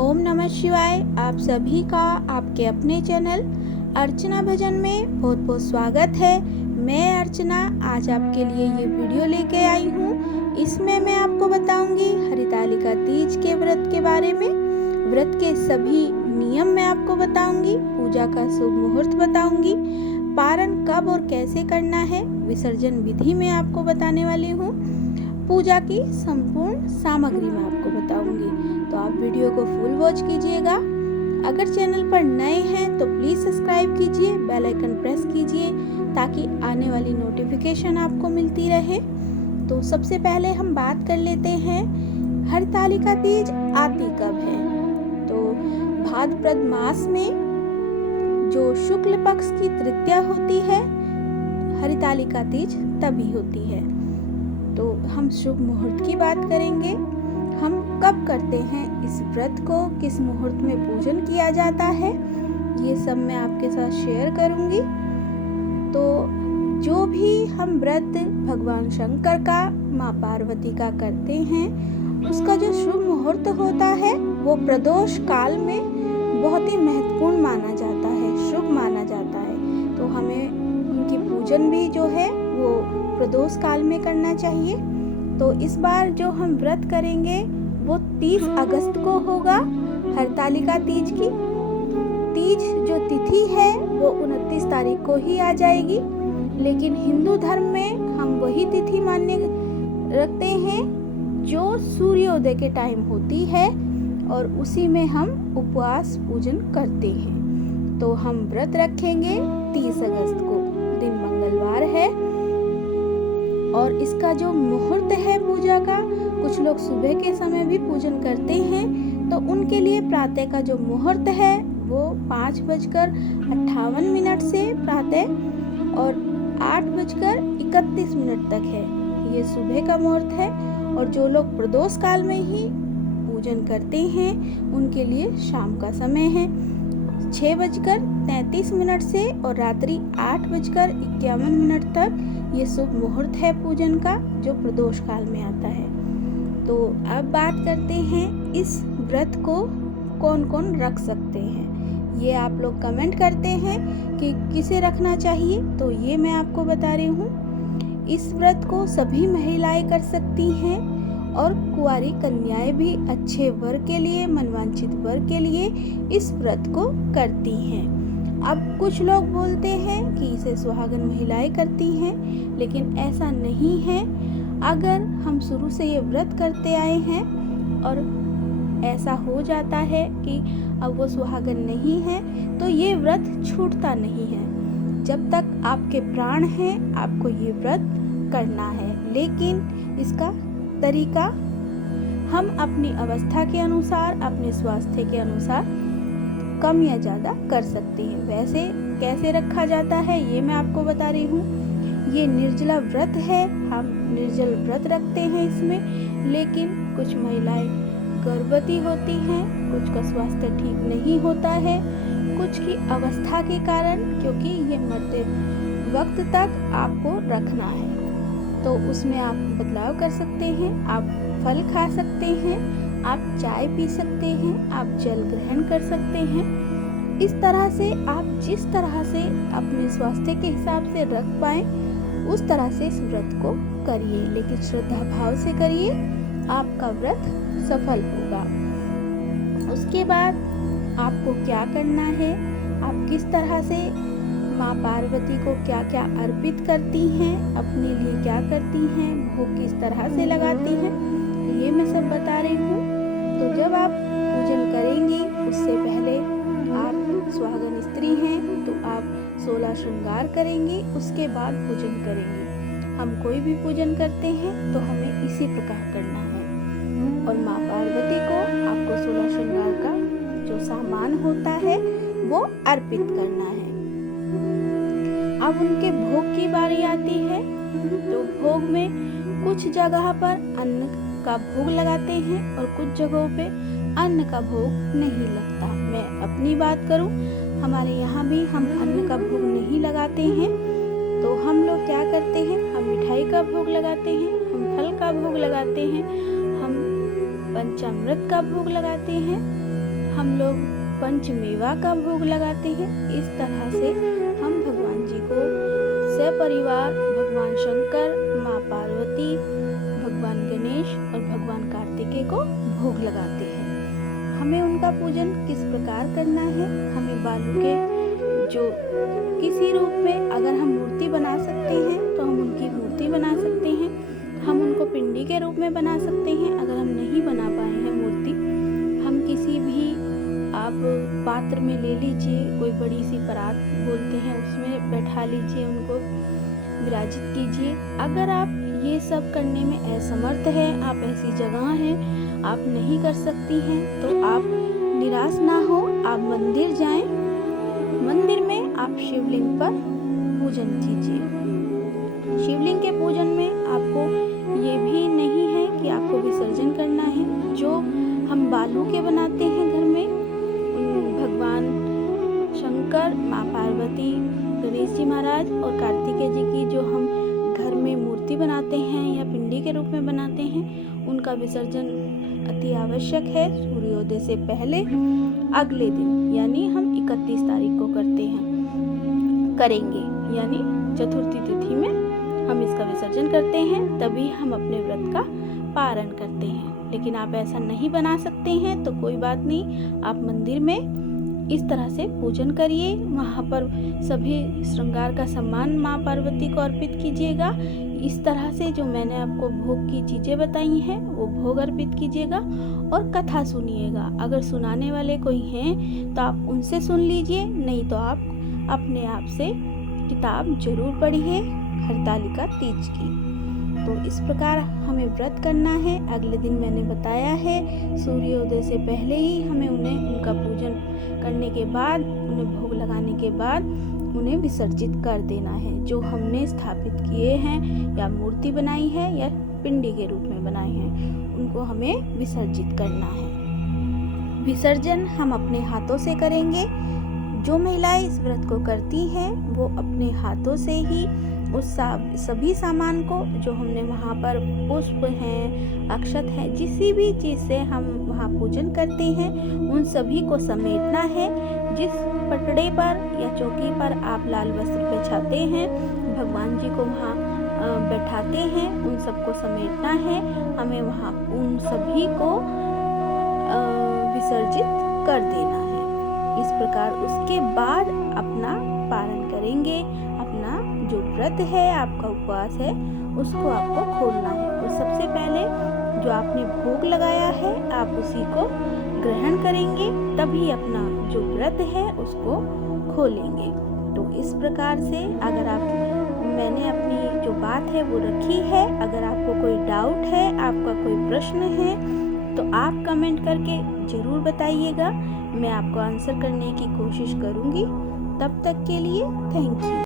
ओम नमः शिवाय। आप सभी का आपके अपने चैनल अर्चना भजन में बहुत बहुत स्वागत है। मैं अर्चना आज आपके लिए ये वीडियो लेके आई हूँ। इसमें मैं आपको बताऊंगी हरितालिका तीज के व्रत के बारे में। व्रत के सभी नियम मैं आपको बताऊंगी, पूजा का शुभ मुहूर्त बताऊंगी, पारण कब और कैसे करना है, विसर्जन विधि में आपको बताने वाली हूँ, पूजा की संपूर्ण सामग्री मैं आपको बताऊंगी। तो आप वीडियो को फुल वॉच कीजिएगा। अगर चैनल पर नए हैं तो प्लीज़ सब्सक्राइब कीजिए, बेल आइकन प्रेस कीजिए ताकि आने वाली नोटिफिकेशन आपको मिलती रहे। तो सबसे पहले हम बात कर लेते हैं हरितालिका तीज आती कब है। तो भाद्रपद मास में जो शुक्ल पक्ष की तृतीया होती है, हरितालिका तीज तभी होती है। तो हम शुभ मुहूर्त की बात करेंगे। हम कब करते हैं इस व्रत को, किस मुहूर्त में पूजन किया जाता है, ये सब मैं आपके साथ शेयर करूंगी। तो जो भी हम व्रत भगवान शंकर का, माँ पार्वती का करते हैं, उसका जो शुभ मुहूर्त होता है वो प्रदोष काल में बहुत ही महत्वपूर्ण माना जाता है, शुभ माना जाता है। तो हमें उनकी पूजन भी जो है वो प्रदोष काल में करना चाहिए। तो इस बार जो हम व्रत करेंगे वो 30 अगस्त को होगा, हरितालिका तीज की। तीज जो तिथि है वो 29 तारीख को ही आ जाएगी, लेकिन हिंदू धर्म में हम वही तिथि मान्य रखते हैं जो सूर्योदय के टाइम होती है और उसी में हम उपवास पूजन करते हैं। तो हम व्रत रखेंगे 30 अगस्त को, दिन मंगलवार है। और इसका जो मुहूर्त है पूजा का, कुछ लोग सुबह के समय भी पूजन करते हैं, तो उनके लिए प्रातः का जो मुहूर्त है वो 5:58 से प्रातः और 8:31 तक है। ये सुबह का मुहूर्त है। और जो लोग प्रदोष काल में ही पूजन करते हैं उनके लिए शाम का समय है, 6:33 से और रात्रि 8:51 तक ये शुभ मुहूर्त है पूजन का, जो प्रदोष काल में आता है। तो अब बात करते हैं इस व्रत को कौन कौन रख सकते हैं। ये आप लोग कमेंट करते हैं कि किसे रखना चाहिए, तो ये मैं आपको बता रही हूँ। इस व्रत को सभी महिलाएं कर सकती हैं और कुंवारी कन्याएं भी अच्छे वर के लिए, मनवांछित वर के लिए इस व्रत को करती हैं। अब कुछ लोग बोलते हैं कि इसे सुहागन महिलाएं करती हैं, लेकिन ऐसा नहीं है। अगर हम शुरू से ये व्रत करते आए हैं और ऐसा हो जाता है कि अब वो सुहागन नहीं है, तो ये व्रत छूटता नहीं है। जब तक आपके प्राण हैं आपको ये व्रत करना है, लेकिन इसका तरीका हम अपनी अवस्था के अनुसार, अपने स्वास्थ्य के अनुसार कम या ज़्यादा कर सकते हैं। वैसे कैसे रखा जाता है ये मैं आपको बता रही हूँ। ये निर्जला व्रत है, हम निर्जल व्रत रखते हैं इसमें। लेकिन कुछ महिलाएं गर्भवती होती हैं, कुछ का स्वास्थ्य ठीक नहीं होता है, कुछ की अवस्था के कारण, क्योंकि ये मरते वक्त तक आपको रखना है, तो उसमें आप बदलाव कर सकते हैं। आप फल खा सकते हैं, आप चाय पी सकते हैं, आप जल ग्रहण कर सकते हैं। इस तरह से आप जिस तरह से अपने स्वास्थ्य के हिसाब से रख पाए उस तरह से इस व्रत को करिए, लेकिन श्रद्धा भाव से करिए, आपका व्रत सफल होगा। उसके बाद आपको क्या करना है, आप किस तरह से माँ पार्वती को क्या क्या अर्पित करती हैं, अपने लिए क्या करती हैं, भोग किस तरह से लगाती हैं, ये मैं सब बता रही हूँ। तो जब आप पूजन करेंगी उससे पहले, आप सुहागन स्त्री हैं तो आप 16 श्रृंगार करेंगी, उसके बाद पूजन करेंगी। हम कोई भी पूजन करते हैं तो हमें इसी प्रकार करना है। और माँ पार्वती को आपको 16 श्रृंगार का जो सामान होता है वो अर्पित करना है। अब उनके भोग की बारी आती है। तो भोग में कुछ जगह पर अन्न का भोग लगाते हैं और कुछ जगहों पे अन्न का भोग नहीं लगता। मैं अपनी बात करूं, हमारे यहाँ भी हम अन्न का भोग नहीं लगाते हैं। तो हम लोग क्या करते हैं, हम मिठाई का भोग लगाते हैं, हम फल का भोग लगाते हैं, हम पंचामृत का भोग लगाते हैं। हम लोग पंचमेवा का भोग लगाते हैं। इस तरह से हम भगवान जी को सपरिवार भगवान शंकर, माँ पार्वती, भगवान गणेश और भगवान कार्तिकेय को भोग लगाते हैं। हमें उनका पूजन किस प्रकार करना है? हमें बालू के जो किसी रूप में अगर हम मूर्ति बना सकते हैं तो हम उनकी मूर्ति बना सकते हैं। हम उनको पिंडी के रूप में बना सकते हैं। अगर हम नहीं बना पाए हैं मूर्ति, हम किसी भी आप पात्र में ले लीजिए, कोई बड़ी सी परात बोलते हैं, उसमें बैठा लीजिए, उनको विराजित कीजिए। अगर आप ये सब करने में असमर्थ है, आप ऐसी जगह हैं आप नहीं कर सकती हैं, तो आप निराश ना हो, आप मंदिर जाएं। मंदिर में आप शिवलिंग पर पूजन कीजिए। शिवलिंग के पूजन में आपको ये भी नहीं है कि आपको विसर्जन करना है। जो हम बालू के बनाते हैं घर में, भगवान शंकर, माँ पार्वती, गणेश जी महाराज और कार्तिकेय जी की जो हम घर में मूर्ति बनाते हैं या पिंडी के रूप में बनाते हैं, उनका विसर्जन अति आवश्यक है। सूर्योदय से पहले अगले दिन, यानी हम 31 तारीख को करेंगे, यानी चतुर्थी तिथि में हम इसका विसर्जन करते हैं, तभी हम अपने व्रत का पारण करते हैं। लेकिन आप ऐसा नहीं बना सकते हैं तो कोई बात नहीं, आप मंदिर में इस तरह से पूजन करिए। वहाँ पर सभी श्रृंगार का सम्मान माँ पार्वती को अर्पित कीजिएगा। इस तरह से जो मैंने आपको भोग की चीज़ें बताई हैं वो भोग अर्पित कीजिएगा और कथा सुनिएगा। अगर सुनाने वाले कोई हैं तो आप उनसे सुन लीजिए, नहीं तो आप अपने आप से किताब जरूर पढ़िए हरतालिका तीज की। तो इस प्रकार हमें व्रत करना है। अगले दिन मैंने बताया है सूर्योदय से पहले ही हमें उनका पूजन करने के बाद, उन्हें भोग लगाने के बाद उन्हें विसर्जित कर देना है। जो हमने स्थापित किए हैं या मूर्ति बनाई है या पिंडी के रूप में बनाए हैं, उनको हमें विसर्जित करना है। विसर्जन हम अपने हाथों से करेंगे। जो महिलाएं इस व्रत को करती हैं वो अपने हाथों से ही उस सभी सामान को, जो हमने वहाँ पर पुष्प हैं, अक्षत हैं, जिसी भी चीज़ से हम वहाँ पूजन करते हैं, उन सभी को समेटना है। जिस पटड़े पर या चौकी पर आप लाल वस्त्र बिछाते हैं, भगवान जी को वहाँ बैठाते हैं, उन सबको समेटना है। हमें वहाँ उन सभी को विसर्जित कर देना है। इस प्रकार उसके बाद अपना पारण करेंगे। अपना जो व्रत है, आपका उपवास है, उसको आपको खोलना है। तो सबसे पहले जो आपने भोग लगाया है आप उसी को ग्रहण करेंगे, तभी अपना जो व्रत है उसको खोलेंगे। तो इस प्रकार से अगर मैंने अपनी जो बात है वो रखी है। अगर आपको कोई डाउट है, आपका कोई प्रश्न है, तो आप कमेंट करके ज़रूर बताइएगा। मैं आपको आंसर करने की कोशिश करूँगी। तब तक के लिए थैंक यू।